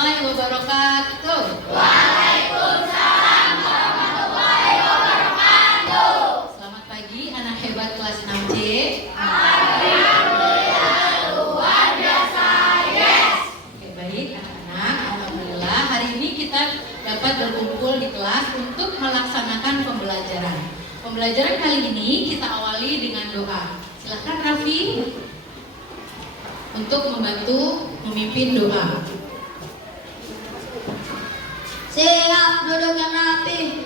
warahmatullahi wabarakatuh. Waalaikumsalam warahmatullahi wabarakatuh. Selamat pagi anak hebat kelas 6C. Alhamdulillah luar biasa, yes. Oke, baik anak-anak, alhamdulillah hari ini kita dapat berkumpul di kelas untuk melaksanakan pembelajaran. Pembelajaran kali ini kita awali dengan doa. Silakan Raffi untuk membantu memimpin doa. Siap, duduk yang rapi.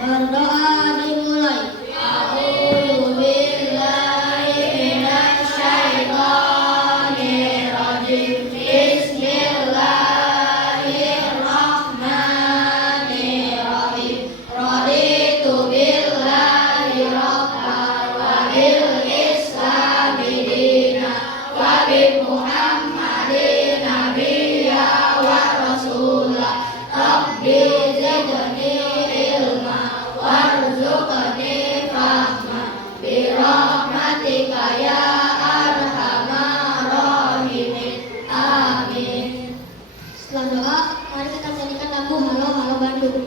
Berdoa dimulai. A'udzu billahi minasyaitonir rajim. Bismillahirrahmanirrahim. Raditu billahi rabban wa bil islami dinan wa bi Muhammadin nabiyya wa rasulah. Rabbi zidni ilma warzuqni fahma birahmatika ya arhamar rahimin. Amin. Setelah doa, mari kita nyanyikan lagu Halo Halo Bandung.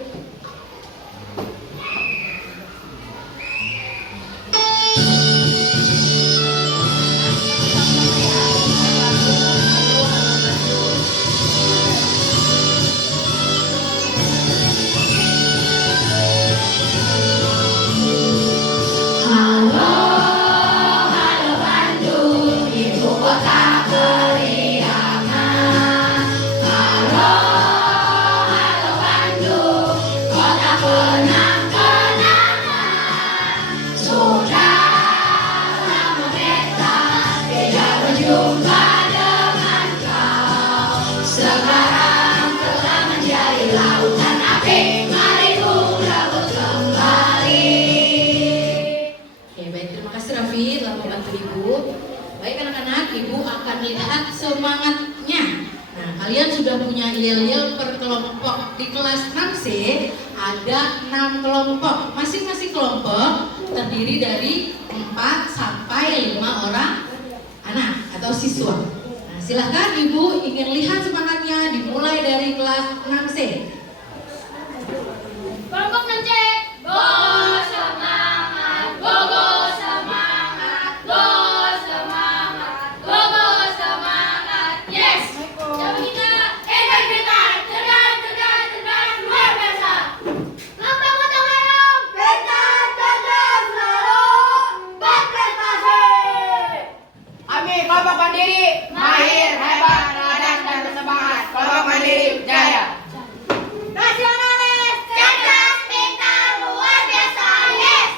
Semangatnya. Nah, kalian sudah punya yel-yel per kelompok. Di kelas 6C ada 6 kelompok. Masing-masing kelompok terdiri dari 4 sampai 5 orang anak atau siswa. Nah, silahkan Ibu ingin lihat semangatnya dimulai dari kelas 6C. Kelompok 6C. Go semangat, go semangat, go semangat, go semangat, yes. Coba kita, cerdas, luar biasa. Lambang gotong royong, pintar, cerdas, selalu berprestasi. Kami kelompok mandiri, mahir, hebat, teladan, dan bersemangat. Kelompok mandiri jaya. Nasionalis, cerdas, pintar, luar biasa, yes.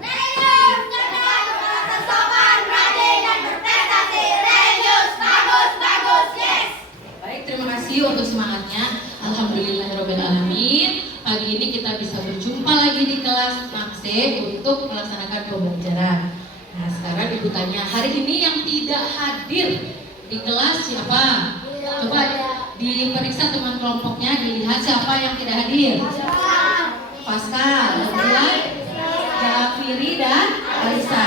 Religius, cerdas, tersopan, rajin, dan berprestasi. Religius, bagus, yes. Baik, terima kasih untuk semangatnya. Alhamdulillahirrahmanirrahim. Pagi ini kita bisa berjumpa lagi di kelas 6C untuk melaksanakan pembelajaran. Nah, sekarang Ibu tanya, hari ini yang tidak hadir di kelas siapa? Coba diperiksa teman kelompoknya, dilihat siapa yang tidak hadir. Pascal, kedua Jafiri dan Alisa.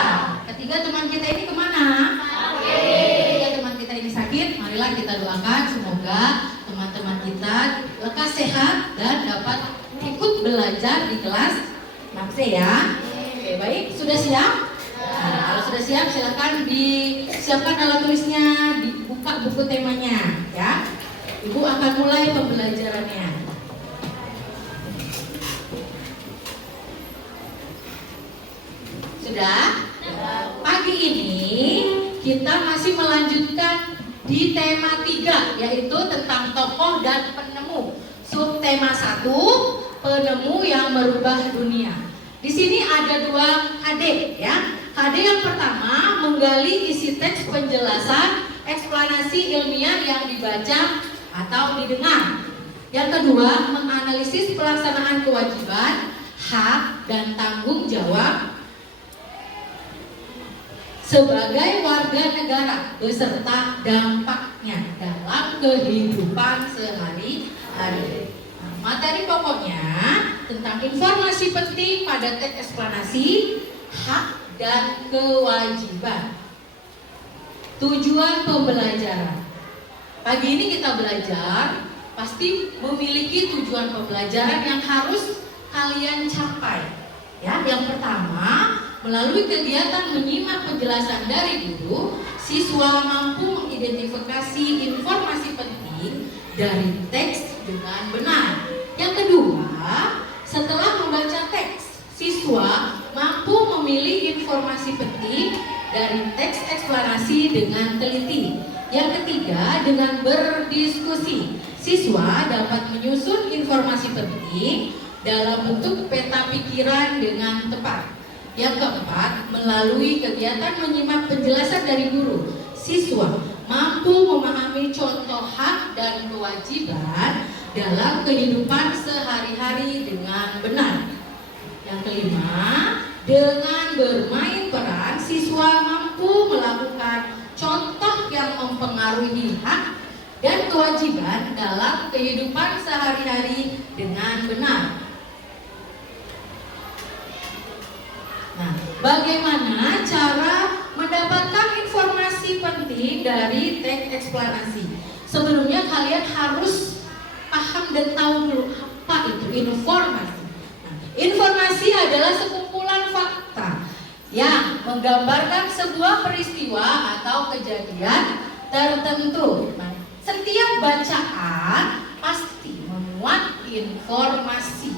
Ketiga teman kita ini kemana? Ketiga teman kita ini sakit. Marilah kita doakan semoga teman-teman kita lekas sehat dan dapat ikut belajar di kelas 6C ya. Oke, baik, sudah siap? Nah, kalau sudah siap silakan disiapkan alat tulisnya, dibuka buku temanya ya. Ibu akan mulai pembelajarannya. Sudah? Pagi ini kita masih melanjutkan di tema 3, yaitu tentang tokoh dan penemu. Subtema 1, penemu yang merubah dunia. Di sini ada 2 KD ya. KD yang pertama menggali isi teks penjelasan eksplanasi ilmiah yang dibaca atau didengar. Yang kedua, menganalisis pelaksanaan kewajiban, hak, dan tanggung jawab sebagai warga negara beserta dampaknya dalam kehidupan sehari-hari. Nah, materi pokoknya tentang informasi penting pada teks eksplanasi, hak, dan kewajiban. Tujuan pembelajaran pagi ini kita belajar pasti memiliki tujuan pembelajaran yang harus kalian capai. Ya, yang pertama, melalui kegiatan menyimak penjelasan dari guru, siswa mampu mengidentifikasi informasi penting dari teks dengan benar. Yang kedua, setelah membaca teks, siswa mampu memilih informasi penting dari teks eksplanasi dengan teliti. Yang ketiga, dengan berdiskusi, siswa dapat menyusun informasi penting dalam bentuk peta pikiran dengan tepat. Yang keempat, melalui kegiatan menyimak penjelasan dari guru, siswa mampu memahami contoh hak dan kewajiban dalam kehidupan sehari-hari dengan benar. Yang kelima, dengan bermain peran, siswa mampu melakukan contoh yang mempengaruhi hak dan kewajiban dalam kehidupan sehari-hari dengan benar. Nah, bagaimana cara mendapatkan informasi penting dari teks eksplanasi? Sebelumnya kalian harus paham dan tahu dulu apa itu informasi. Nah, informasi adalah sekumpulan fakta yang menggambarkan sebuah peristiwa atau kejadian tertentu. Nah, setiap bacaan pasti memuat informasi.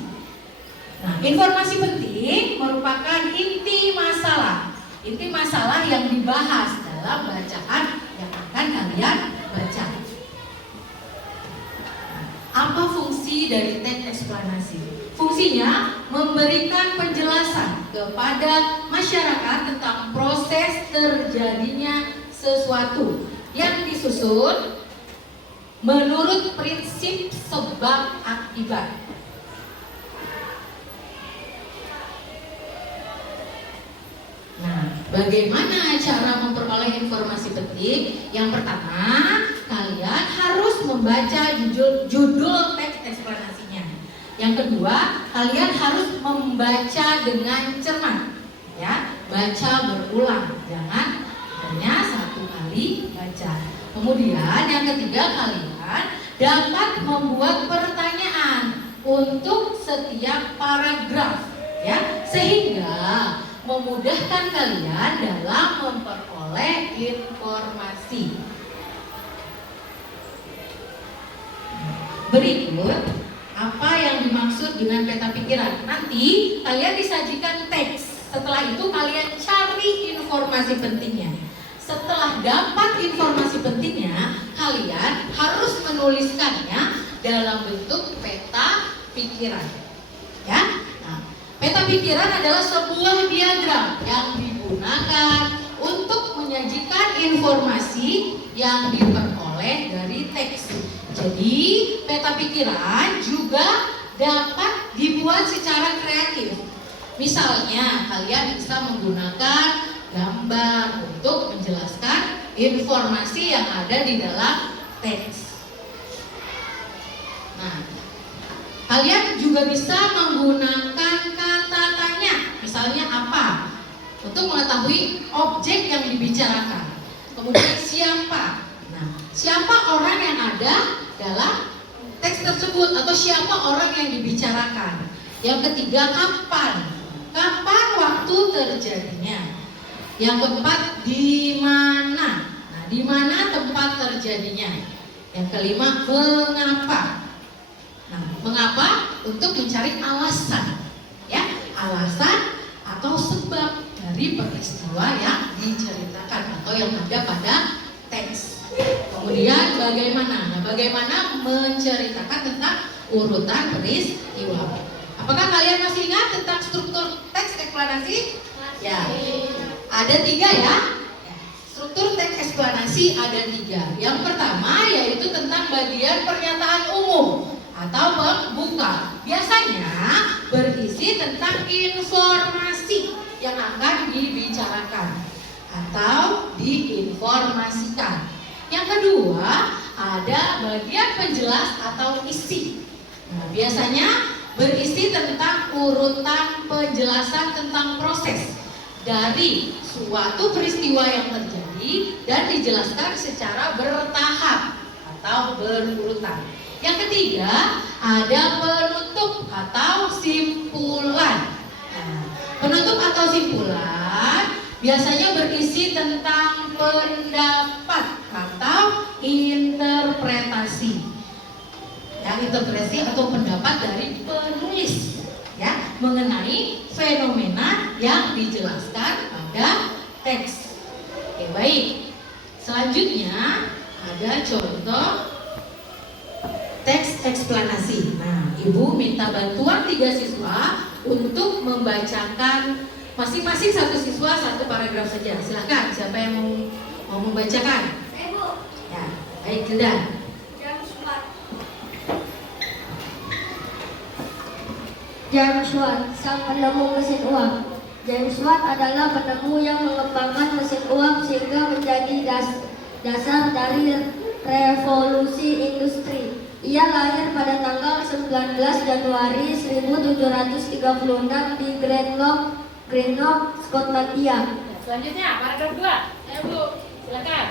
Nah, informasi penting merupakan inti masalah. Inti masalah yang dibahas dalam bacaan yang akan kalian baca. Apa fungsi dari teks eksplanasi? Fungsinya memberikan penjelasan kepada masyarakat tentang proses terjadinya sesuatu yang disusun menurut prinsip sebab akibat. Nah, bagaimana cara memperoleh informasi penting? Yang pertama, kalian harus membaca judul teks eksplanasinya. Yang kedua, kalian harus membaca dengan cermat. Ya, baca berulang, jangan hanya satu kali baca. Kemudian yang ketiga, kalian dapat membuat pertanyaan untuk setiap paragraf, ya, sehingga memudahkan kalian dalam memperoleh informasi. Berikut apa yang dimaksud dengan peta pikiran. Nanti kalian disajikan teks. Setelah itu kalian cari informasi pentingnya. Setelah dapat informasi pentingnya, kalian harus menuliskannya dalam bentuk peta pikiran. Ya. Nah, peta pikiran adalah sebuah diagram yang digunakan untuk menyajikan informasi yang diperoleh dari teks. Jadi, peta pikiran juga dapat dibuat secara kreatif. Misalnya, kalian bisa menggunakan gambar untuk menjelaskan informasi yang ada di dalam teks. Nah, kalian juga bisa menggunakan kata tanya. Misalnya apa? Untuk mengetahui objek yang dibicarakan. Kemudian siapa? Nah, siapa orang yang ada dalam teks tersebut atau siapa orang yang dibicarakan? Yang ketiga, kapan? Kapan waktu terjadinya? Yang keempat, di mana? Nah, di mana tempat terjadinya? Yang kelima, mengapa? Nah, mengapa? Untuk mencari alasan, ya, alasan atau sebab dari peristiwa yang diceritakan atau yang ada pada teks. Kemudian bagaimana? Nah, bagaimana menceritakan tentang urutan peristiwa? Apakah kalian masih ingat tentang struktur teks eksplanasi? Ya, ada 3 ya. Struktur teks eksplanasi ada 3. Yang pertama yaitu tentang bagian pernyataan umum atau pembuka. Biasanya berisi tentang informasi yang akan dibicarakan atau diinformasikan. Yang kedua, ada bagian penjelas atau isi. Nah, biasanya berisi tentang urutan penjelasan tentang proses dari suatu peristiwa yang terjadi dan dijelaskan secara bertahap atau berurutan. Yang ketiga, ada penutup atau simpulan. Nah, penutup atau simpulan biasanya berisi tentang pendapat atau interpretasi. Ya, interpretasi atau pendapat dari penulis ya mengenai fenomena yang dijelaskan pada teks. Oke, baik. Selanjutnya ada contoh teks eksplanasi. Nah, Ibu minta bantuan 3 siswa untuk membacakan masing-masing satu siswa satu paragraf saja. Silahkan, siapa yang mau membacakan? Ibu. Ya, baik, Tildan. James Watt, sang penemu mesin uang. James Watt adalah penemu yang mengembangkan mesin uang sehingga menjadi dasar dari revolusi industri. Ia lahir pada tanggal 19 Januari 1736 di Greenock, Skotlandia. Selanjutnya paragraf 2. Bu, silakan.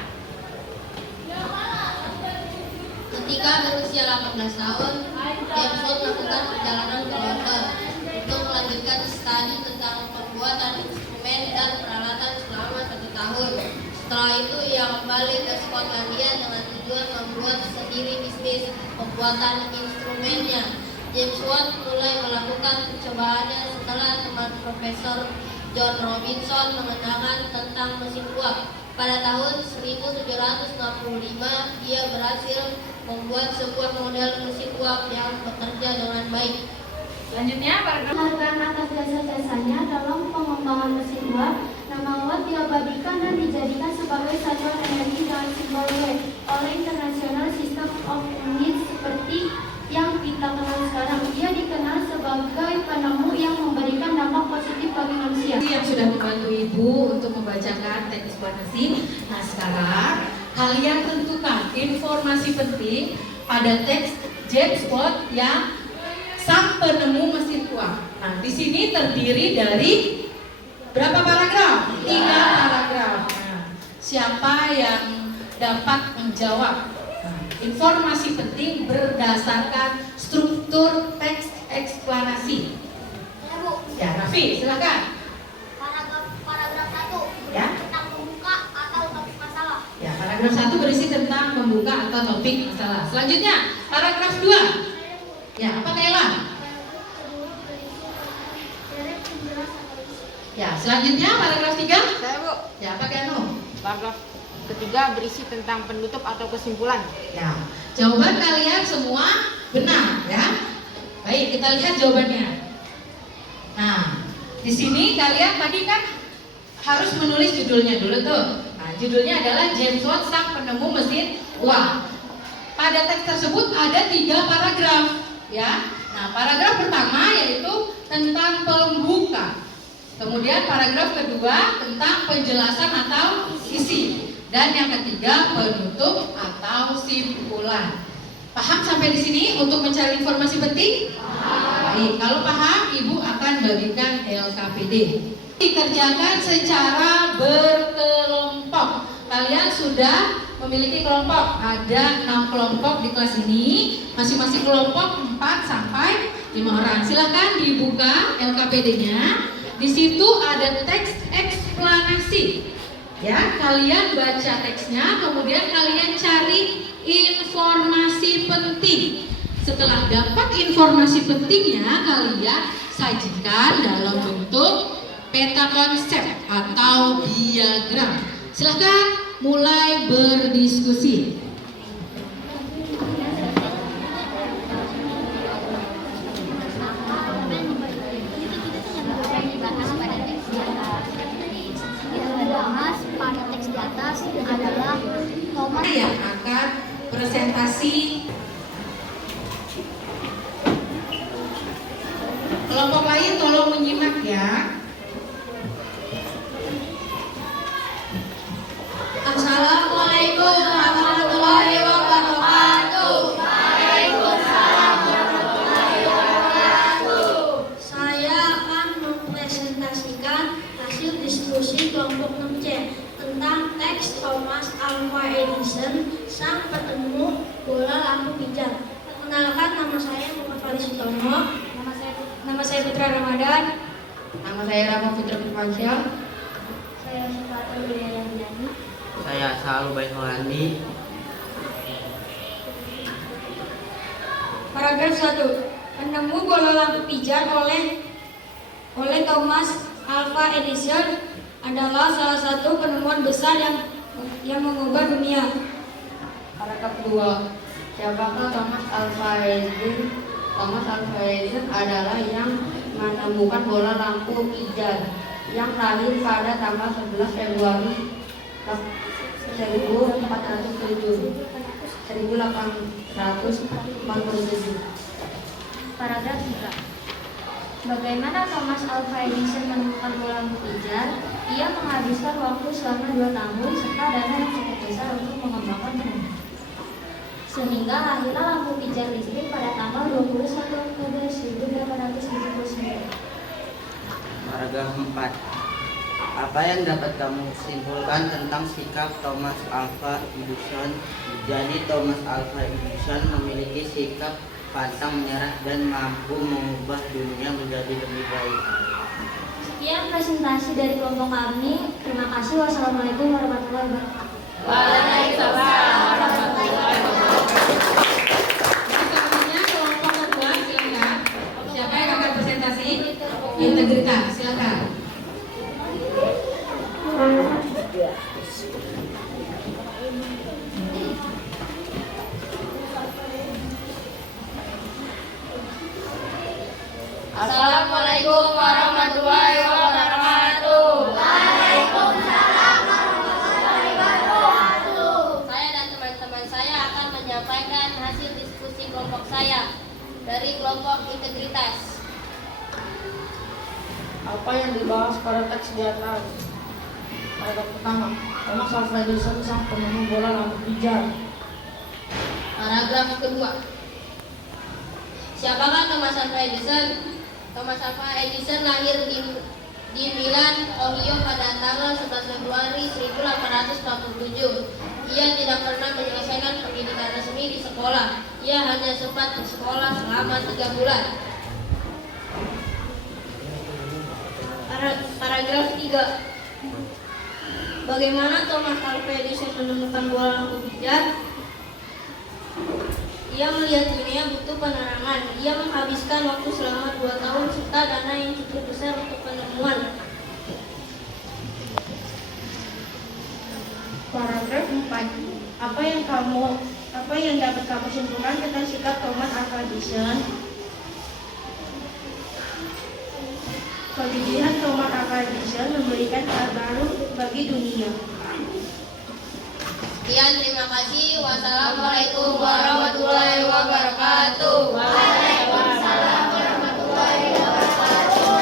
Ketika berusia 18 tahun, James Watt melakukan perjalanan ke London untuk melanjutkan studi tentang pembuatan instrumen dan peralatan selama 1 tahun. Setelah itu ia kembali ke Skotlandia dengan tujuan membuat sendiri bisnis pembuatan instrumennya. James Watt mulai melakukan percobaannya setelah teman Profesor John Robinson mengenalkan tentang mesin uap. Pada tahun 1765, ia berhasil membuat sebuah model mesin uap yang bekerja dengan baik. Selanjutnya paragraf Penghargaan atas jasa-jasanya dalam pengembangan mesin uap, nama Watt diabadikan dan dijadikan sebagai satuan energi dengan simbol W oleh International System of Units seperti yang kita kenal sekarang. Dia dikenal sebagai penemu yang memberikan dampak positif bagi manusia. Yang sudah membantu Ibu untuk membacakan teks eksplanasi. Nah, sekarang kalian tentukan informasi penting pada teks James Watt yang sang penemu mesin uap. Nah, di sini terdiri dari berapa paragraf? 3 paragraf. Nah, siapa yang dapat menjawab? Nah, informasi penting berdasarkan struktur teks eksplanasi. Ya, Raffi, silakan. Paragraf 1 Ya. tentang pembuka atau topik masalah. Ya, paragraf 1 berisi tentang pembuka atau topik masalah. Selanjutnya, paragraf 2. Ya, apa Kayla? Ya, selanjutnya paragraf 3. Saya, Bu. Ya, apa Kayano? Paragraf ketiga berisi tentang penutup atau kesimpulan. Ya, jawaban kalian semua benar ya. Baik, kita lihat jawabannya. Nah, di sini kalian tadi kan harus menulis judulnya dulu tuh. Nah, judulnya adalah James Watt sang penemu mesin uap. Pada teks tersebut ada 3 paragraf ya. Nah, paragraf pertama yaitu tentang pembuka. Kemudian paragraf kedua tentang penjelasan atau isi. Dan yang ketiga penutup atau simpulan. Paham sampai di sini untuk mencari informasi penting? Baik, kalau paham Ibu akan bagikan LKPD. Dikerjakan secara berkelompok. Kalian sudah memiliki kelompok. Ada 6 kelompok di kelas ini. Masing-masing kelompok 4 sampai 5 orang. Silahkan dibuka LKPD-nya. Di situ ada teks eksplanasi. Ya, kalian baca teksnya, kemudian kalian cari informasi penting. Setelah dapat informasi pentingnya, kalian sajikan dalam bentuk peta konsep atau diagram. Silahkan mulai berdiskusi. Dibahas pada teks di atas adalah nomor Yang akan presentasi. Kelompok lain tolong menyimak ya. Assalamualaikum warahmatullahi wabarakatuh. Waalaikumsalam warahmatullahi wabarakatuh. Saya akan mempresentasikan hasil diskusi kelompok 6C tentang teks Thomas Alva Edison, sang penemu Putra Ramadan. Nama saya Rama Putra Firmansyah. Saya Syifatul Wilayani. Saya Salu Baik Holandi. Paragraf 1. Penemu bola lampu pijar oleh Thomas Alva Edison adalah salah satu penemuan besar yang mengubah dunia. Paragraf 2. Siapakah Thomas Alva Edison? Thomas Alva Edison adalah yang menemukan bola lampu pijar yang lahir pada tanggal 11 Februari 1847. Paragraf 3. Bagaimana Thomas Alva Edison menemukan bola lampu pijar? Ia menghabiskan waktu selama 2 tahun serta dana yang cukup besar untuk mengembangkan penemuan. Sehingga lahirlah lampu pijar listrik pada tanggal 21 Oktober 1879. Paragraf 4. Apa yang dapat kamu simpulkan tentang sikap Thomas Alva Edison? Jadi Thomas Alva Edison memiliki sikap pantang menyerah dan mampu mengubah dunia menjadi lebih baik. Sekian presentasi dari kelompok kami. Terima kasih. Wassalamualaikum warahmatullahi wabarakatuh. Waalaikumsalam warahmatullahi wabarakatuh. Selanjutnya kelompok kedua, silakan. Siapa yang akan presentasi? Integritas, silakan. Assalamualaikum warahmatullahi wabarakatuh. Saya dan teman-teman saya akan menyampaikan hasil diskusi kelompok saya dari kelompok integritas. Apa yang dibahas pada teks di atas? Paragraf pertama. Thomas Alva Edison sang penemu bola lampu pijar. Paragraf kedua. Siapakah Thomas Alva Edison? Thomas Alva Edison lahir di Milan, Ohio pada tanggal 11 Februari 1847. Ia tidak pernah menyelesaikan pendidikan resmi di sekolah. Ia hanya sempat bersekolah selama 3 bulan. Paragraf 3. Bagaimana Thomas Alva Edison menemukan bola lampu pijar? Ia melihat dunia butuh penerangan. Ia menghabiskan waktu selama 2 tahun serta dana yang cukup besar untuk penemuan. Paragraf 4. Apa yang dapat kamu simpulkan tentang sikap Thomas Alva Edison? Kegigihan Thomas Alva Edison memberikan hal baru bagi dunia. Sekian, terima kasih. Wassalamualaikum warahmatullahi wabarakatuh. Waalaikumsalam warahmatullahi wabarakatuh.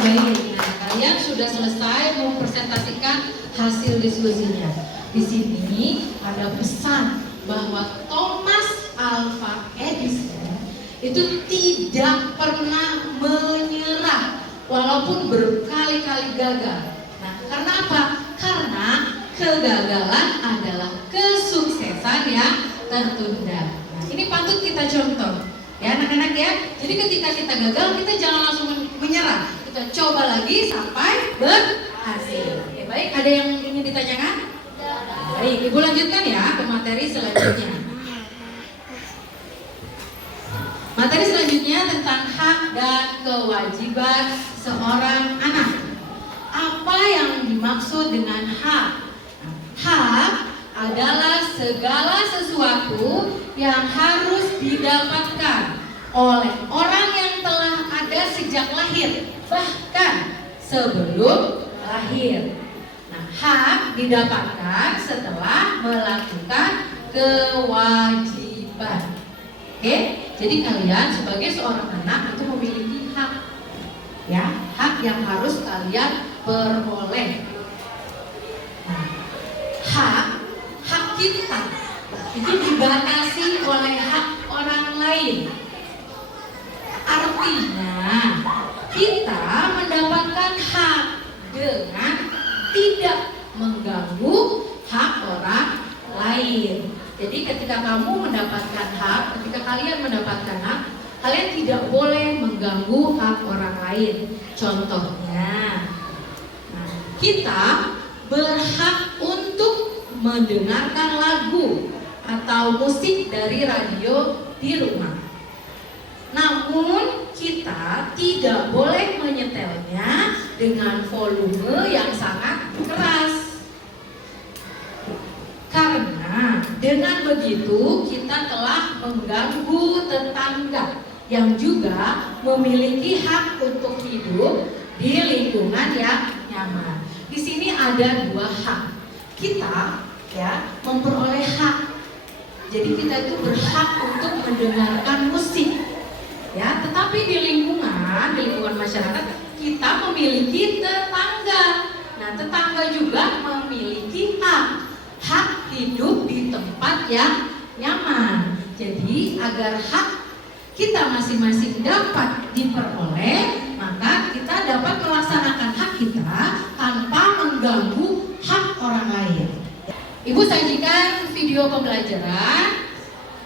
Baik, nah kalian sudah selesai mempresentasikan hasil diskusinya. Di sini ada pesan bahwa Thomas Alva Edison itu tidak pernah menyerah walaupun berkali-kali gagal. Nah, karena apa? Karena kegagalan adalah kesuksesan yang tertunda. Nah, ini patut kita contoh, ya anak-anak ya. Jadi ketika kita gagal, kita jangan langsung menyerah. Kita coba lagi sampai berhasil. Oke, baik. Ada yang ingin ditanyakan? Baik, Ibu lanjutkan ya ke materi selanjutnya. Materi selanjutnya tentang hak dan kewajiban seorang anak. Apa yang dimaksud dengan hak? Hak adalah segala sesuatu yang harus didapatkan oleh orang yang telah ada sejak lahir, bahkan sebelum lahir. Nah, hak didapatkan setelah melakukan kewajiban. Oke, jadi kalian sebagai seorang anak itu memiliki hak, ya, hak yang harus kalian peroleh. Nah, hak kita itu dibatasi oleh hak orang lain. Artinya kita mendapatkan hak dengan tidak mengganggu hak orang lain. Jadi ketika kamu mendapatkan hak, ketika kalian mendapatkan hak, Kalian tidak boleh mengganggu hak orang lain. Contohnya, nah, kita berhak untuk mendengarkan lagu atau musik dari radio di rumah. Namun kita tidak boleh menyetelnya dengan volume yang sangat keras. Karena dengan begitu kita telah mengganggu tetangga yang juga memiliki hak untuk hidup di lingkungan yang nyaman. Di sini ada dua hak. Kita ya memperoleh hak. Jadi kita itu berhak untuk mendengarkan musik. Ya, tetapi di lingkungan masyarakat kita memiliki tetangga. Nah, tetangga juga memiliki hak hidup di tempat yang nyaman. Jadi agar hak kita masing-masing dapat diperoleh, maka kita dapat melaksanakan hak kita tanpa mengganggu hak orang lain. Ibu sajikan video pembelajaran.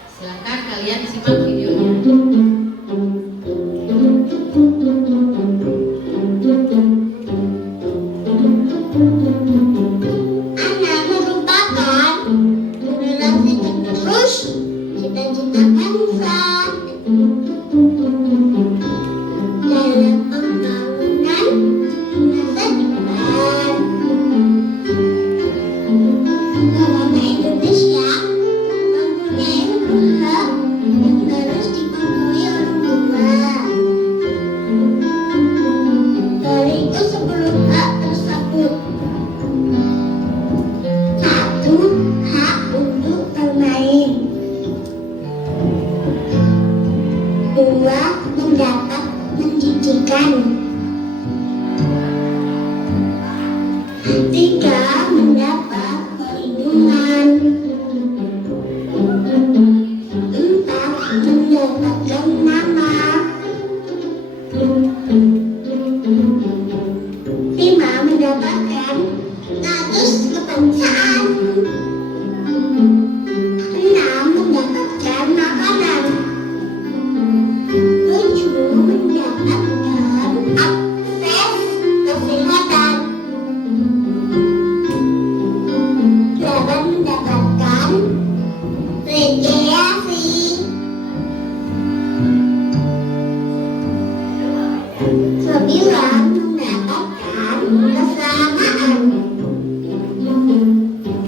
Silakan kalian simak videonya. Anak merupakan generasi penerus cita-cita bangsa dalam pembangunan masa depan. Bangsa Indonesia mempunyai hak yang harus dipenuhi orang tua. Berikut 10 hak tersebut. 1. Hak untuk bermain. 2. Mendapat pendidikan. 3. Mendapat perlindungan. 4. Mendapatkan nama. 5. Mendapatkan status kebangsaan. 6. Mendapatkan makanan. 7. Mendapatkan akses kesehatan. 8. Mendapatkan rekreasi. 9. Mendapatkan keselamatan.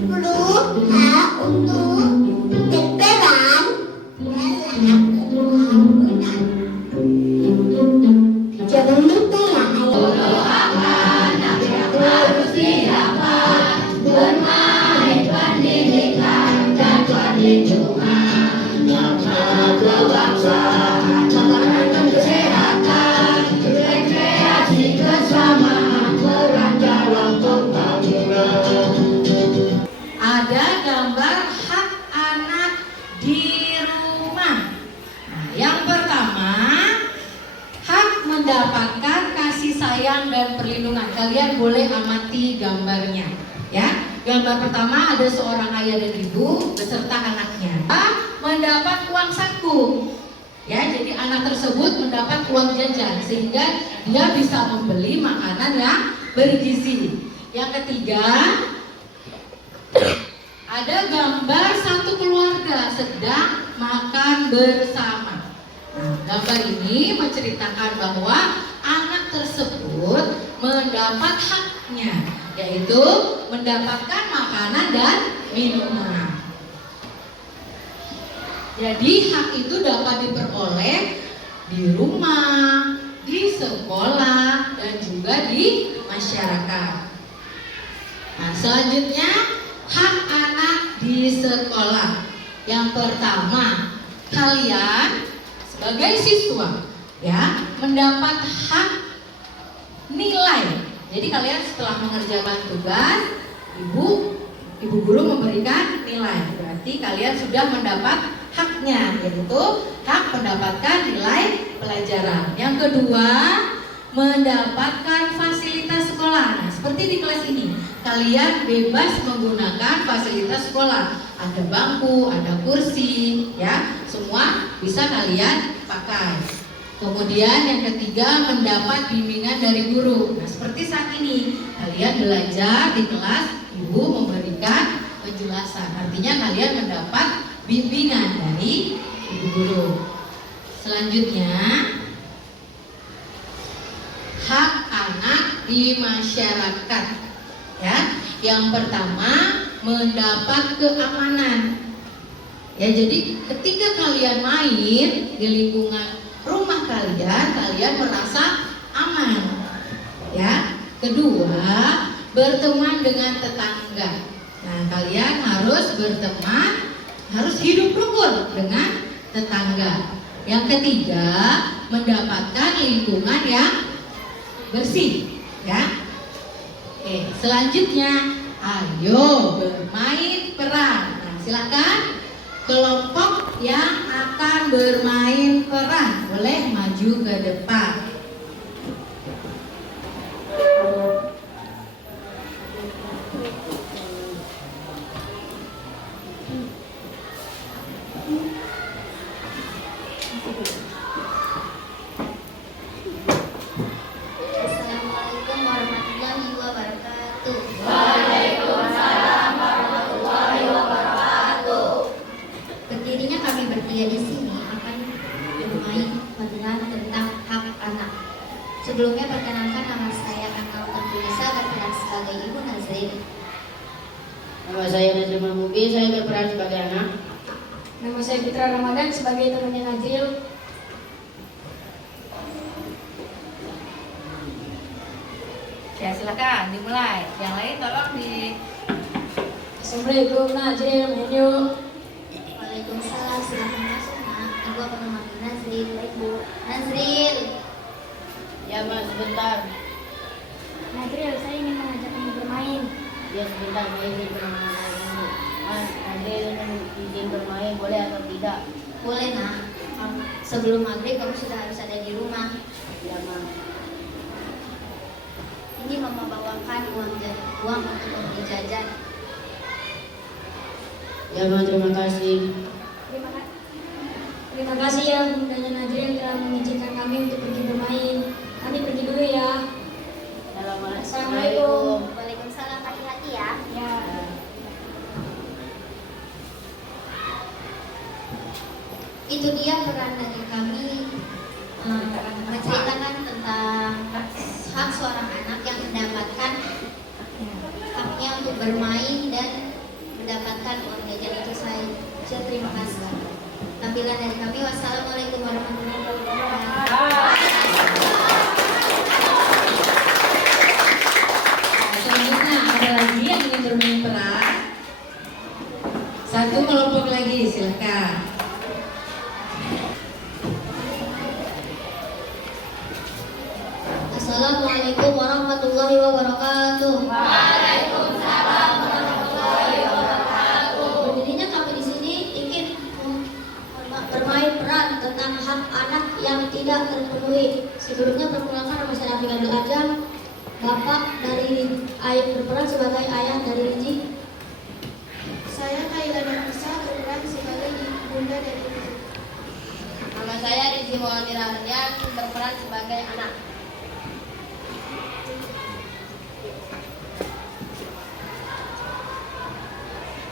10. Hak untuk berperan dalam pembangunan. Jangan lupa ya Ada gambar hak anak di rumah. Nah, yang pertama, hak mendapatkan kasih sayang dan perlindungan. Kalian boleh amati gambarnya, ya. Gambar pertama ada seorang ayah dan ibu beserta anaknya. Mendapat uang saku. Ya, jadi anak tersebut mendapat uang jajan sehingga dia bisa membeli makanan yang bergizi. Yang ketiga, ada gambar satu keluarga sedang makan bersama. Nah, gambar ini menceritakan bahwa anak tersebut mendapat haknya, yaitu mendapatkan makanan dan minuman. Jadi hak itu dapat diperoleh di rumah, di sekolah, dan juga di masyarakat. Nah, selanjutnya hak anak di sekolah. Yang pertama, kalian sebagai siswa ya mendapat hak nilai. Jadi kalian setelah mengerjakan tugas, ibu guru memberikan nilai. Berarti kalian sudah mendapat haknya, yaitu hak mendapatkan nilai pelajaran. Yang kedua, mendapatkan fasilitas sekolah. Nah, seperti di kelas ini, kalian bebas menggunakan fasilitas sekolah. Ada bangku, ada kursi, ya, semua bisa kalian pakai. Kemudian yang ketiga, mendapat bimbingan dari guru. Nah, seperti saat ini kalian belajar di kelas, ibu memberikan penjelasan. Artinya kalian mendapat bimbingan dari ibu guru. Selanjutnya, hak anak di masyarakat. Ya, yang pertama mendapat keamanan. Ya, jadi ketika kalian main di lingkungan rumah kalian merasa aman. Ya, kedua, berteman dengan tetangga. Nah, kalian harus berteman, harus hidup rukun dengan tetangga. Yang ketiga, mendapatkan lingkungan yang bersih. Ya. Oke, selanjutnya, ayo bermain peran. Nah, silakan kelompok yang akan bermain peran boleh maju ke depan. Assalamualaikum warahmatullahi wabarakatuh. Berdirinya kami bertiga di sini akan bermain pelajaran tentang hak anak. Sebelumnya perkenalkan, nama saya Anal Tantunisa, berperan sebagai Ibu Nazrin. Nama saya Nazril Mahmubi, saya berperan sebagai anak. Nama saya Fitra Ramadan sebagai temannya Nazril. Ya, silakan dimulai. Yang lain tolong di. Assalamualaikum Nazril, menu. Waalaikumsalam, silakan masuk nak. Ibu akan memanggil Nazril. Baik Bu. Nazril. Ya mas, sebentar. Nazril, saya ingin mengajak kamu bermain. Ya sebentar, saya ingin bermain dulu. Mas, ada yang izin bermain, boleh atau tidak? Boleh nak. Sebelum maghrib kamu sudah harus ada di rumah. Ya mas. Ini mama bawakan uang untuk membeli jajan. Ya mas, terima kasih. Terima kasih ya Bundanya Nazril telah mengizinkan kami untuk pergi bermain. Kami pergi dulu ya. Assalamualaikum. Waalaikumsalam, hati-hati ya. Ya. Itu dia peran dari kami menceritakan tentang hak seorang anak yang mendapatkan haknya untuk bermain dan mendapatkan uang jajan. Itu saya terima kasih. Tampilan dari kami. Wassalamualaikum warahmatullahi wabarakatuh. Selanjutnya ada lagi yang ingin bermain peran. Satu kelompok lagi, silakan. Assalamualaikum warahmatullahi wabarakatuh. Berdirinya kami di sini ingin bermain peran tentang hak anak yang tidak terpenuhi. Sebelumnya perkenalkan, nama saya Rafiq Abdul Ajam, bapak dari berperan sebagai ayah dari Riji. Saya Kaila Nafisa berperan sebagai bunda dari Riji. Nama saya Rizky Maulani Rahadian, berperan sebagai anak.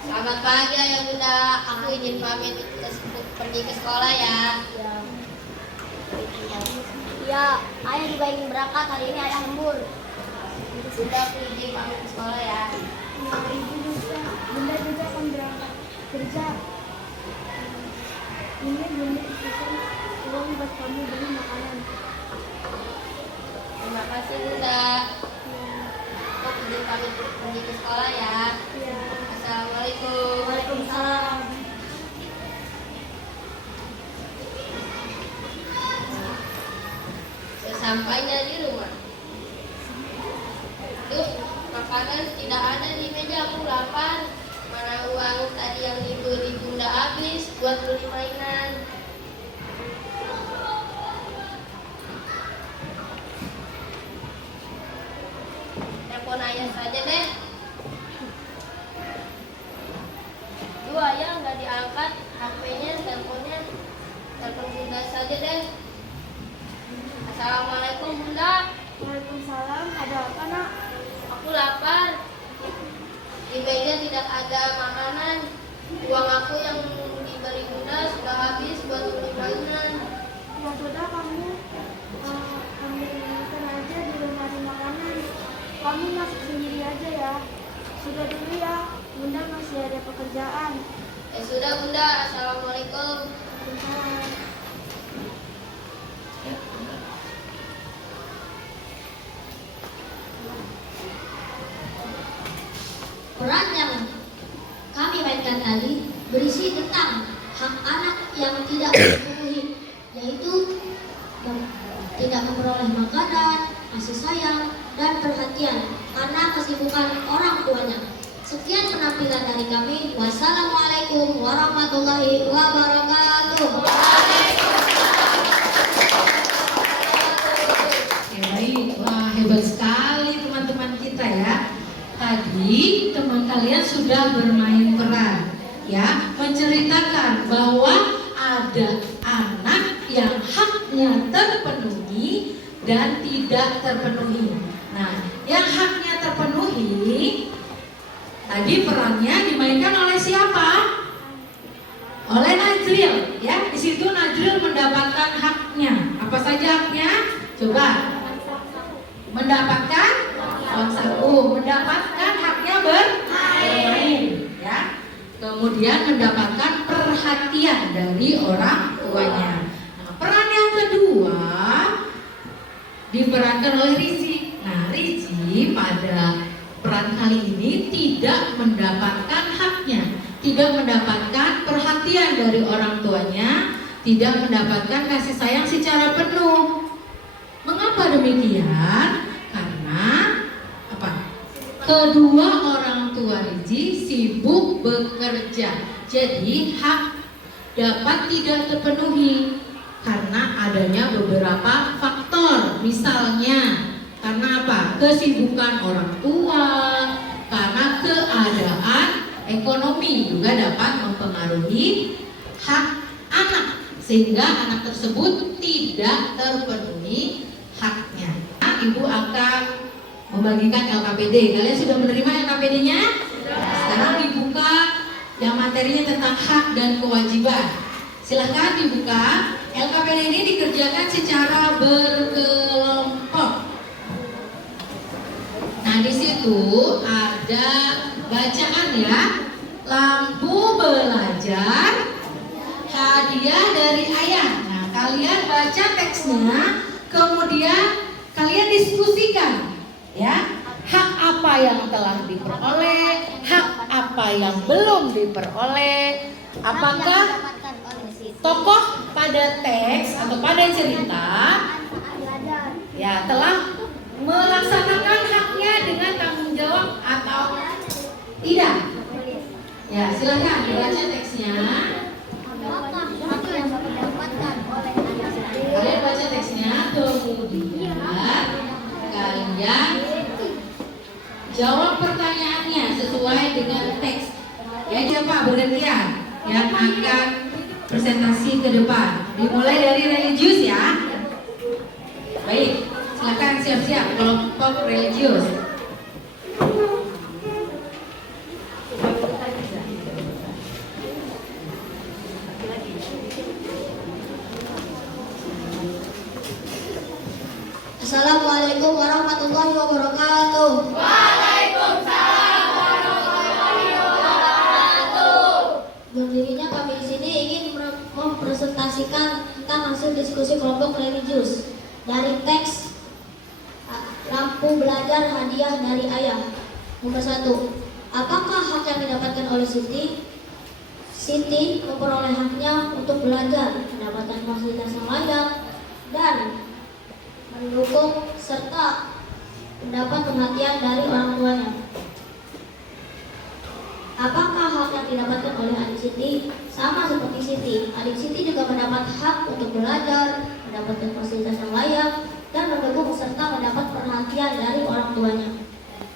Selamat pagi ayah bunda, aku izin pamit pergi ke sekolah ya. Ya, ayah juga ingin berangkat, hari ini ayah lembur. Sudah aku izin pamit ke sekolah ya. Bunda juga akan berangkat kerja. Ini bunda isikan uang buat kamu beli makanan. Terima kasih bunda. Aku izin pamit pergi ke sekolah ya. Ya. Assalamualaikum. Waalaikumsalam. Sesampainya di rumah, duh, makanan tidak ada di meja, aku lapar. Mana uang tadi yang dibeli bunda habis buat beli mainan. Telepon ayah saja deh. Duh, ayah nggak diangkat HP-nya, teleponnya. Sudah dulu ya, Bunda masih ada pekerjaan. Ya sudah Bunda, Assalamualaikum. Peran yang kami mainkan tadi berisi tentang hak anak yang tidak terpenuhi, yaitu tidak memperoleh makanan, kasih sayang, dan perhatian karena kesibukan orang tuanya. Sekian penampilan dari kami. Wassalamualaikum warahmatullahi wabarakatuh. Ya, baik, wah hebat sekali teman-teman kita ya. Tadi teman kalian sudah bermain peran, ya, menceritakan bahwa ada anak yang haknya terpenuhi dan tidak terpenuhi. Nah, yang haknya terpenuhi tadi perannya dimainkan oleh siapa? Oleh Najril, ya. Di situ Najril mendapatkan haknya. Apa saja haknya? Coba. Mendapatkan uang saku, mendapatkan haknya bermain, ya. Kemudian mendapatkan perhatian dari orang tuanya. Nah, peran yang kedua diperankan oleh Rizi. Nah, Rizi pada peran kali ini tidak mendapatkan haknya, tidak mendapatkan perhatian dari orang tuanya, tidak mendapatkan kasih sayang secara penuh. Mengapa demikian? Karena apa? Kedua orang tua Rizi sibuk bekerja, jadi hak dapat tidak terpenuhi karena adanya beberapa faktor. Misalnya karena apa? Kesibukan orang tua, karena keadaan ekonomi juga dapat mempengaruhi hak anak, sehingga anak tersebut tidak terpenuhi haknya. Nah, Ibu akan membagikan LKPD. Kalian sudah menerima LKPD-nya? Sekarang dibuka yang materinya tentang hak dan kewajiban. Silahkan dibuka. LKPD ini dikerjakan secara berkelompok. Nah, di situ ada bacaan ya. Lampu belajar, hadiah dari ayah. Nah, kalian baca teksnya, kemudian kalian diskusikan ya. Hak apa yang telah diperoleh, hak apa yang belum diperoleh. Apakah tokoh pada teks atau pada cerita ya telah melaksanakan haknya dengan tanggung jawab atau tidak? Ya, silakan dibaca teksnya. Kalian baca teksnya, kemudian kalian jawab pertanyaannya sesuai dengan teks. Ya, siapa bergantian yang akan presentasi ke depan. Dimulai dari religius ya. Baik, silakan siap-siap kelompok religius. Assalamualaikum warahmatullahi wabarakatuh. Waalaikumsalam warahmatullahi wabarakatuh. Berdirinya kami di sini ingin mempresentasikan tentang hasil diskusi kelompok religius dari teks Lampu Belajar Hadiah dari Ayah. Nomor 1. Apakah hak yang didapatkan oleh Siti? Siti memperoleh haknya untuk belajar, mendapatkan fasilitas yang layak, dan mendukung serta mendapat perhatian dari orang tuanya. Apakah hak yang didapatkan oleh adik Siti? Sama seperti Siti, adik Siti juga mendapat hak untuk belajar, mendapatkan fasilitas yang layak, dan mendukung serta mendapat perhatian dari orang tuanya.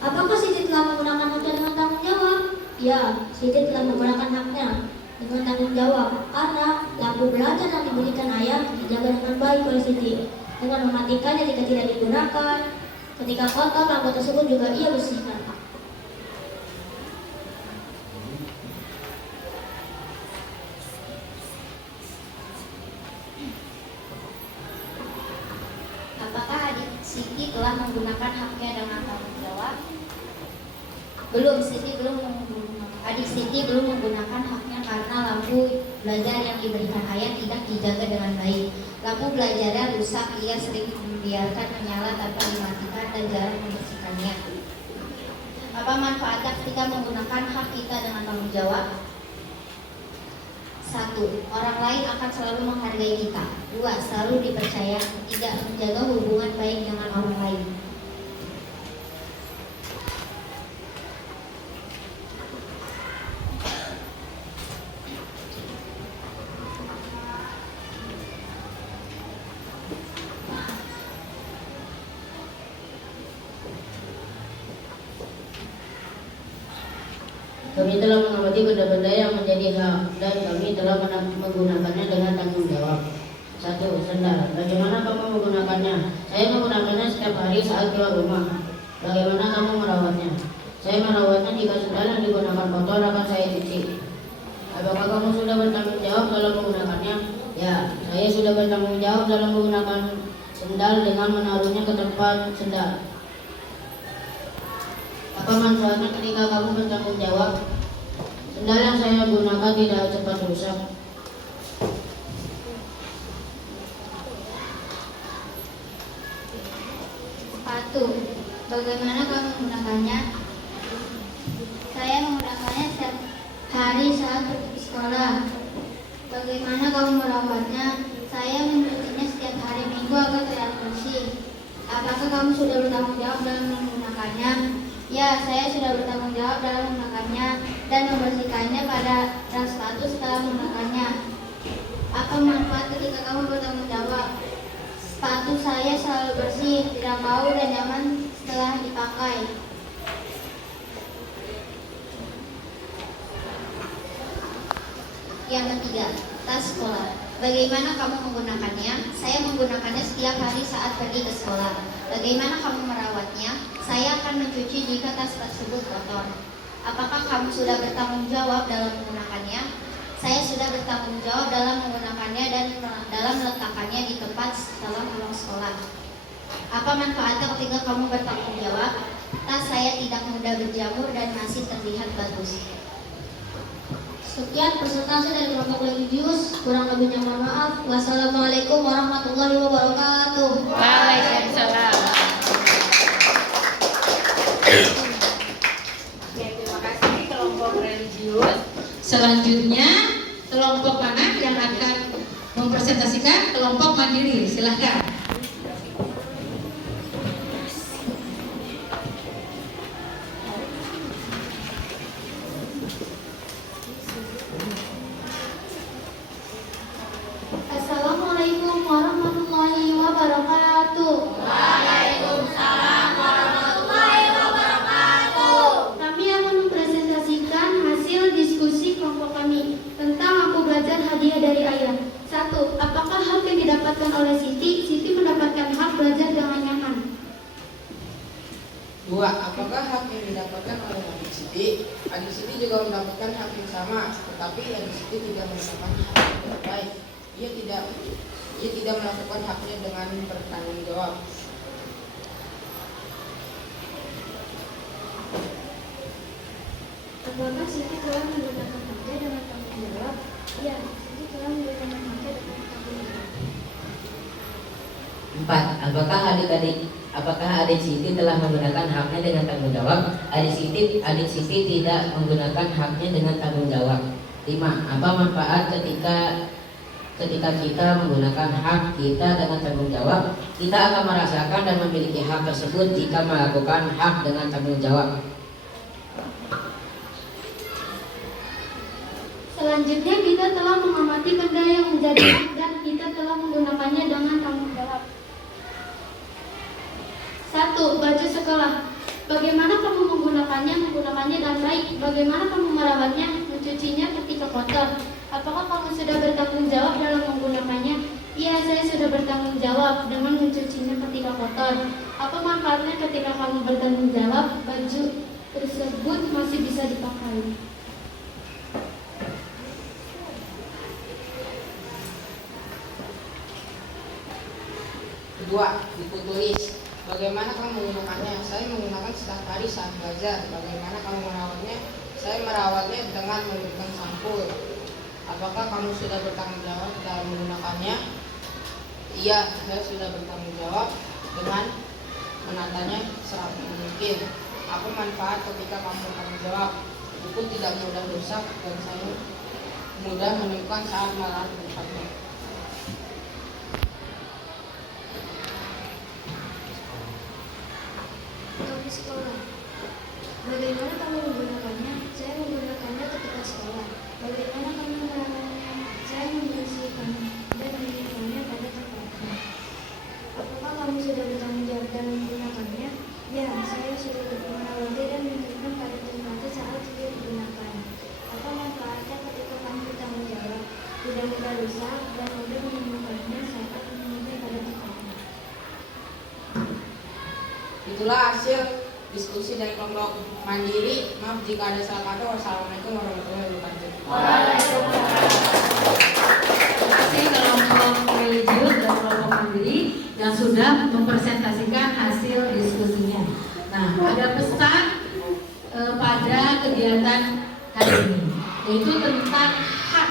Apakah Siti telah menggunakan haknya dengan tanggung jawab? Ya, Siti telah menggunakan haknya dengan tanggung jawab karena lampu belajar yang diberikan ayah dijaga dengan baik oleh Siti, dengan mematikannya jika tidak digunakan. Ketika kotor, lampu tersebut juga ia bersihkan. Apakah adik Siti telah menggunakan haknya dengan tanggung jawab? Adik Siti belum menggunakan haknya karena lampu belajar yang diberikan ayah tidak dijaga dengan baik. Lampu belajarnya rusak, ia sering membiarkan menyala tanpa dimatikan dan jarang membersihkannya. Apa manfaatnya ketika menggunakan hak kita dengan tanggung jawab? 1. Orang lain akan selalu menghargai kita. 2. Selalu dipercaya. 3. Menjaga hubungan baik dengan orang lain. Kami telah mengamati benda-benda yang menjadi hak dan kami telah menggunakannya dengan tanggung jawab. 1. Sendal. Bagaimana kamu menggunakannya? Saya menggunakannya setiap hari saat keluar rumah. Bagaimana kamu merawatnya? Saya merawatnya jika sendal yang digunakan kotor akan saya cuci. Apakah kamu sudah bertanggung jawab dalam menggunakannya? Ya, saya sudah bertanggung jawab dalam menggunakan sendal dengan menaruhnya ke tempat sendal. Apa manfaatnya ketika kamu bertanggung jawab? Sendal yang saya gunakan tidak cepat rusak. 1. Bagaimana kamu menggunakannya? Saya menggunakannya setiap hari saat pergi ke sekolah. Bagaimana kamu merawatnya? Saya mencucinya setiap hari Minggu agar terlihat bersih. Apakah kamu sudah bertanggung jawab dalam menggunakannya? Ya, saya sudah bertanggung jawab dalam menggunakannya dan membersihkannya pada sepatu setelah menggunakannya. Apa manfaat ketika kamu bertanggung jawab? Sepatu saya selalu bersih, tidak bau dan nyaman setelah dipakai. Yang ketiga, tas sekolah. Bagaimana kamu menggunakannya? Saya menggunakannya setiap hari saat pergi ke sekolah. Bagaimana kamu merawatnya? Saya akan mencuci jika tas tersebut kotor. Apakah kamu sudah bertanggung jawab dalam menggunakannya? Saya sudah bertanggung jawab dalam menggunakannya dan dalam meletakkannya di tempat dalam ruang sekolah. Apa manfaatnya ketika kamu bertanggung jawab? Tas saya tidak mudah berjamur dan masih terlihat bagus. Sekian presentasi dari kelompok religius. Kurang lebihnya mohon maaf. Wassalamualaikum warahmatullahi wabarakatuh. Waalaikumsalam. Oke, terima kasih kelompok religius. Selanjutnya kelompok mana yang akan mempresentasikan? Kelompok mandiri, silahkan. Assalamualaikum warahmatullahi wabarakatuh. Waalaikumsalam warahmatullahi wabarakatuh. Kami akan mempresentasikan hasil diskusi kelompok kami tentang lampu belajar hadiah dari ayah. 1. Apakah hak yang didapatkan oleh Siti? Siti mendapatkan hak belajar dengan nyaman. 2. Apakah hak yang didapatkan oleh adik Siti? Adik Siti juga mendapatkan hak yang sama, tetapi adik Siti tidak mendapatkan hak yang terbaik. Ia tidak melakukan haknya dengan bertanggung jawab. Apakah Siti telah menggunakan haknya dengan tanggung jawab? Ya, Siti telah menggunakan haknya dengan tanggung jawab. 4. Apakah adik Siti telah menggunakan haknya dengan tanggung jawab? Adik Siti tidak menggunakan haknya dengan tanggung jawab. 5. Apa manfaat ketika kita menggunakan hak kita dengan tanggung jawab? Kita akan merasakan dan memiliki hak tersebut jika melakukan hak dengan tanggung jawab. Selanjutnya kita telah mengamati benda yang menjadi hak dan kita telah menggunakannya dengan tanggung jawab. 1. Baju sekolah. Bagaimana kamu menggunakannya dengan baik? Bagaimana kamu merawatnya, mencucinya ketika kotor? Apakah kamu sudah bertanggung jawab dalam menggunakannya? Iya, saya sudah bertanggung jawab dengan mencucinya ketika kotor. Apa manfaatnya ketika kamu bertanggung jawab? Baju tersebut masih bisa dipakai. Kedua, buku tulis. Bagaimana kamu menggunakannya? Saya menggunakan setiap hari saat belajar. Bagaimana kamu merawatnya? Saya merawatnya dengan memberikan sampul. Apakah kamu sudah bertanggung jawab dalam menggunakannya? Iya, saya sudah bertanggung jawab dengan menatanya serapi mungkin. Apa manfaat ketika kamu bertanggung jawab? Buku tidak mudah rusak dan saya mudah menemukan saat merawat tempatnya. Di sekolah. Bagaimana kamu menggunakannya? Saya menggunakannya ketika sekolah. Bagaimana kamu merawatnya? Saya membersihkannya dan menyimpannya pada tempatnya. Apakah kamu sudah bertanggung jawab dalam menggunakannya? Ya, saya sudah merawatnya dan menyimpan pada tempatnya saat dia digunakan. Apa manfaatnya ketika kamu bertanggung jawab? Tidak mudah rusak dan mudah menemukannya saat menyimpan pada tempatnya. Itulah hasil diskusi dari kelompok mandiri. Maaf jika ada salah kata. Wassalamualaikum warahmatullahi wabarakatuh. Terima kasih kelompok religius dan kelompok mandiri yang sudah mempresentasikan hasil diskusinya. Nah, ada pesan pada kegiatan kali ini, yaitu tentang hak.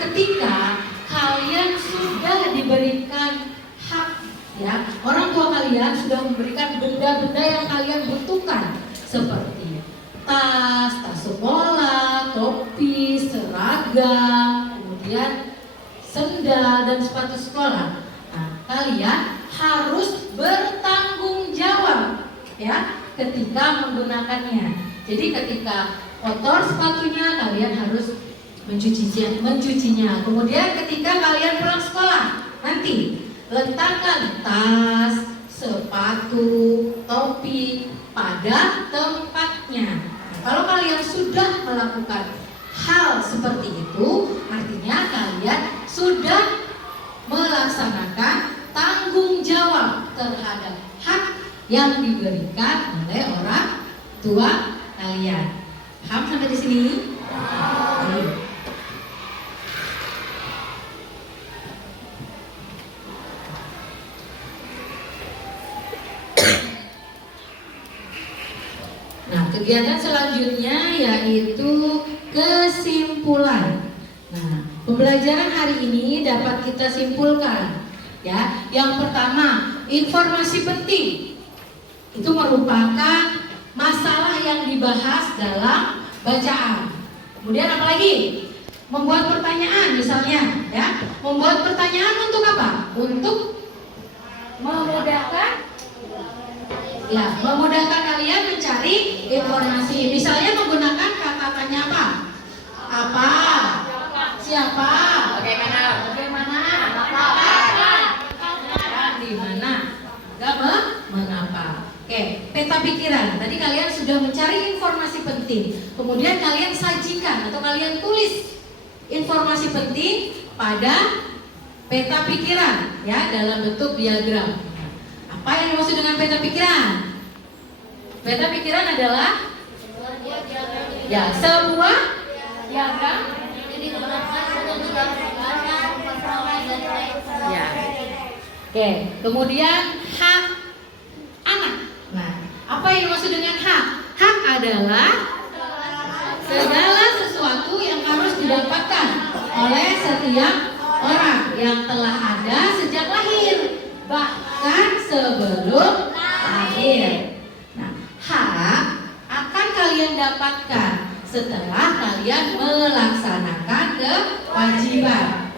Ketika kalian sudah diberikan hak, ya, orang tua kalian sudah memberikan benda-benda yang kalian butuhkan seperti tas sekolah, topi, seragam, kemudian sendal dan sepatu sekolah. Nah, kalian harus bertanggung jawab, ya, ketika menggunakannya. Jadi ketika kotor sepatunya, kalian harus mencucinya. Kemudian ketika kalian pulang sekolah, nanti letakkan tas, sepatu, topi pada tempatnya. Nah, kalau kalian sudah melakukan hal seperti itu, artinya kalian sudah melaksanakan tanggung jawab terhadap hak yang diberikan oleh orang tua kalian. Paham sampai di sini? Nah, kegiatan selanjutnya yaitu kesimpulan. Nah, pembelajaran hari ini dapat kita simpulkan, ya. Yang pertama, informasi penting itu merupakan masalah yang dibahas dalam bacaan. Kemudian apalagi? Membuat pertanyaan misalnya, ya. Membuat pertanyaan untuk apa? Untuk memudahkan kalian mencari informasi. Misalnya menggunakan kata tanya apa? Apa? Siapa? Bagaimana? Di mana? Mengapa? Oke, peta pikiran. Tadi kalian sudah mencari informasi penting. Kemudian kalian sajikan atau kalian tulis informasi penting pada peta pikiran, ya, dalam bentuk diagram. Apa yang dimaksud dengan peta pikiran? Peta pikiran adalah sebuah diagram. Ya. Oke, kemudian hak anak. Nah, apa yang dimaksud dengan hak? Hak adalah segala sesuatu yang harus didapatkan oleh setiap orang yang telah ada sejak lahir, bahkan sebelum lahir. Nah, hak akan kalian dapatkan setelah kalian melaksanakan kewajiban.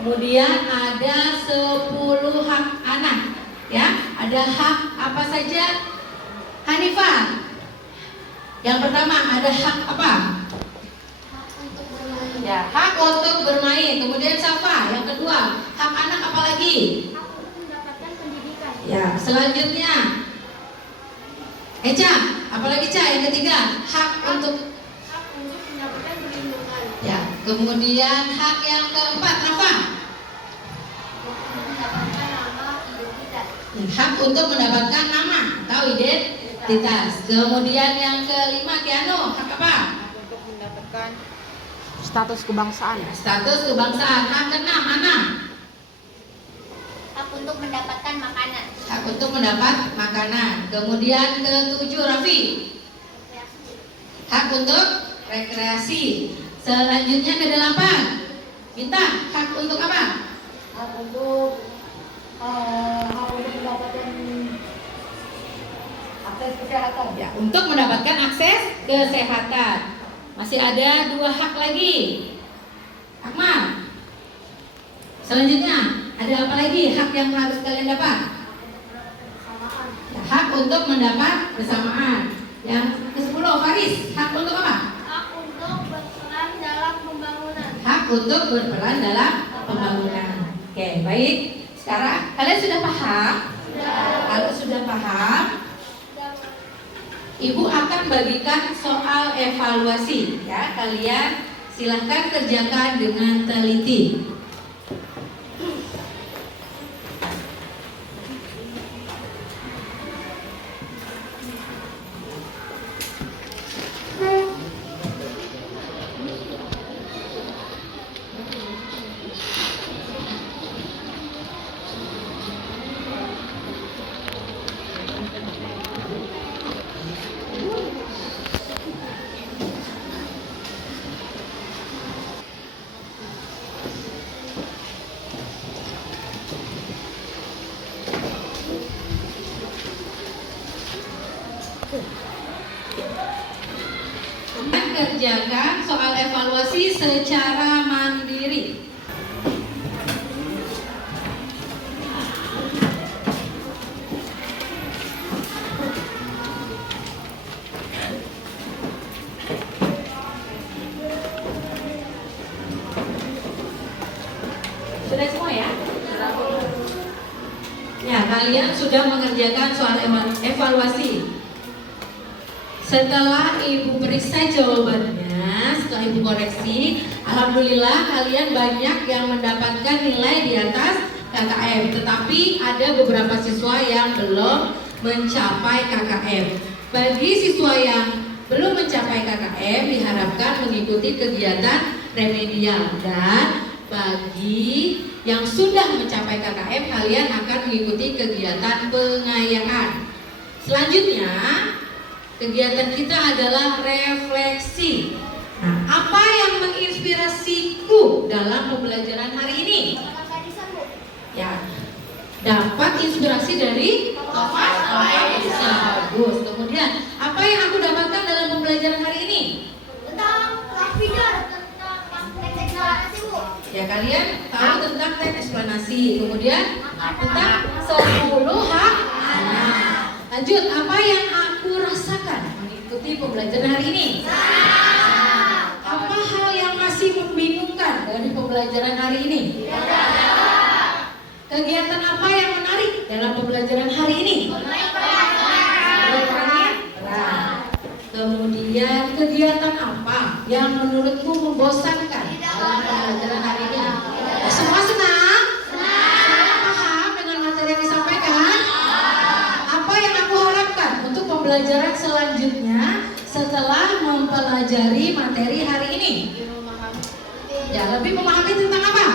Kemudian ada 10 hak anak, ya. Ada hak apa saja? Hanifah. Yang pertama ada hak apa? Ya, hak untuk bermain. Kemudian Safa, yang kedua, hak anak apa lagi? Hak untuk mendapatkan pendidikan. Ya, selanjutnya Eca, apalagi Ca? Yang ketiga, hak untuk mendapatkan perlindungan. ya, kemudian hak yang keempat apa? Mendapatkan nama identitas. Hak untuk mendapatkan nama atau identitas. Kemudian yang kelima, Kiano, hak apa? Untuk mendapatkan status kebangsaan. Status kebangsaan. Hak keenam mana? hak untuk mendapatkan makanan. Hak untuk mendapat makanan. Kemudian ke-7 Raffi. Hak untuk rekreasi. Selanjutnya ke-8 Minta, hak untuk apa? Hak untuk mendapatkan akses kesehatan. Ya, untuk mendapatkan akses kesehatan. Masih ada 2 hak lagi. Akmal. Selanjutnya, ada apa lagi hak yang harus kalian dapat? Ya, hak untuk mendapat bersamaan. Yang ke-10 Faris, hak untuk apa? Hak untuk berperan dalam pembangunan. Hak untuk berperan dalam pembangunan. Oke, baik. Sekarang kalian sudah paham? Kalau sudah paham, Ibu akan bagikan soal evaluasi. Ya, kalian silahkan kerjakan dengan teliti. Kerjakan soal evaluasi secara mandiri. Sudah semua ya? Ya, kalian sudah mengerjakan soal evaluasi. Setelah Ibu periksa jawabannya, setelah Ibu koreksi, alhamdulillah kalian banyak yang mendapatkan nilai di atas KKM. Tetapi ada beberapa siswa yang belum mencapai KKM. Bagi siswa yang belum mencapai KKM diharapkan mengikuti kegiatan remedial, dan bagi yang sudah mencapai KKM kalian akan mengikuti kegiatan pengayaan. Selanjutnya kegiatan kita adalah refleksi. Nah, apa yang menginspirasiku dalam pembelajaran hari ini? Ya, dapat inspirasi dari Thomas Alva Edison. Bagus. Kemudian, apa yang aku dapatkan dalam pembelajaran hari ini? Tentang feeder, tentang teks eksplanasi, Bu. Ya, kalian tahu tentang teks eksplanasi. Kemudian tentang 10 hak anak. Lanjut, apa yang aku rasakan mengikuti pembelajaran hari ini? Apa hal yang masih membingungkan dari pembelajaran hari ini? Kegiatan apa yang menarik dalam pembelajaran hari ini? Bermain. Kemudian kegiatan apa yang menurutmu membosankan dalam pembelajaran hari ini? Semua senang? Semua paham dengan materi yang disampaikan? Apa yang aku harapkan untuk pembelajaran selanjutnya setelah mempelajari materi hari ini? Ya, lebih memahami tentang apa?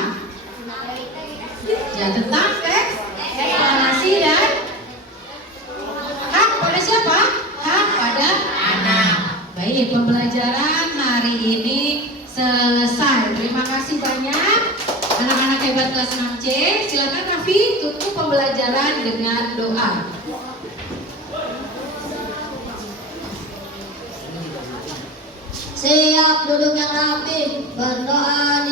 Ya, tentang teks eksplanasi dan hak pada siapa? Hak pada anak. Baik, pembelajaran hari ini selesai. Terima kasih banyak anak-anak hebat kelas 6C. Silakan Raffi tutup pembelajaran dengan doa. Siap duduk yang rapi, berdoa